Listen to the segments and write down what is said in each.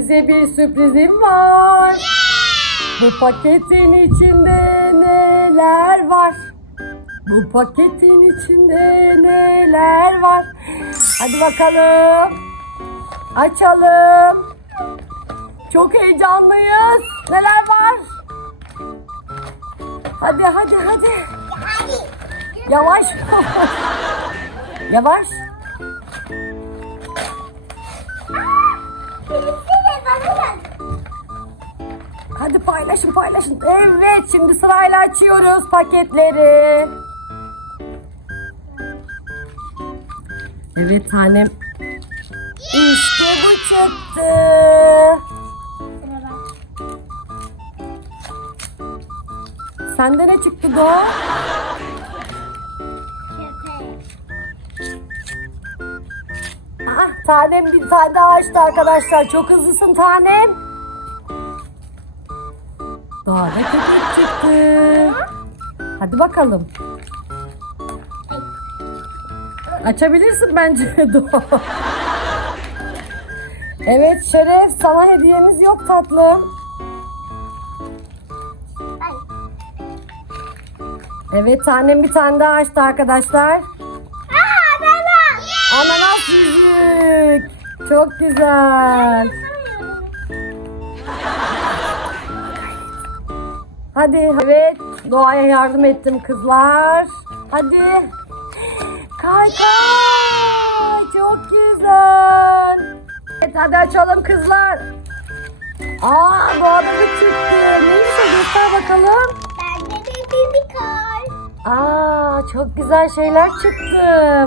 size bir sürprizim var. Bu paketin içinde neler var? Bu paketin içinde neler var? Hadi bakalım. Açalım. Çok heyecanlıyız. Neler var? Hadi hadi hadi. Yavaş. Yavaş. Hadi paylaşın paylaşın. Evet şimdi sırayla açıyoruz paketleri. Evet tanem. İşte bu çıktı. Sende ne çıktı Doğa? Ah, tanem bir tane daha açtı arkadaşlar. Çok hızlısın tanem. Daha da köpek çıktı. Hadi bakalım. Açabilirsin bence. Evet Şeref sana hediyemiz yok tatlım. Evet tanem bir tane daha açtı arkadaşlar. Çok güzel. Hadi evet Doğa'ya yardım ettim kızlar. Hadi. Kay kay. Çok güzel. Evet hadi açalım kızlar. Aa Doğa'da çıktı. Neymiş o göster bakalım. Aa çok güzel şeyler çıktı.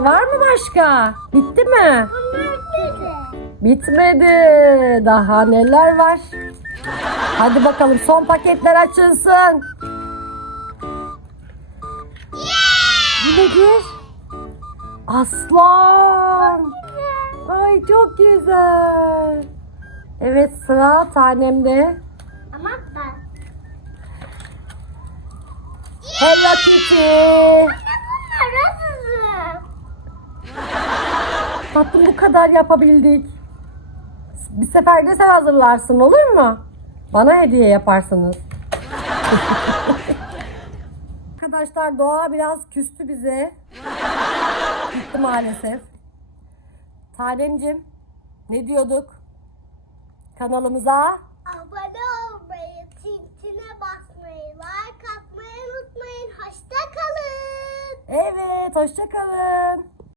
Var mı başka? Bitti mi? Bitmedi. Daha neler var? Hadi bakalım son paketler açılsın. Bu nedir? Aslan. Ay çok güzel. Evet sıra tanemde. Ama ben. Hello Kitty. Tatlım bu kadar yapabildik. Bir seferde sen hazırlarsın olur mu? Bana hediye yaparsınız. Arkadaşlar Doğa biraz küstü bize. Gitti maalesef. Tanemcim ne diyorduk? Kanalımıza Abone olmayı, tintine basmayı, like atmayı unutmayın. Hoşça kalın. evet hoşça kalın.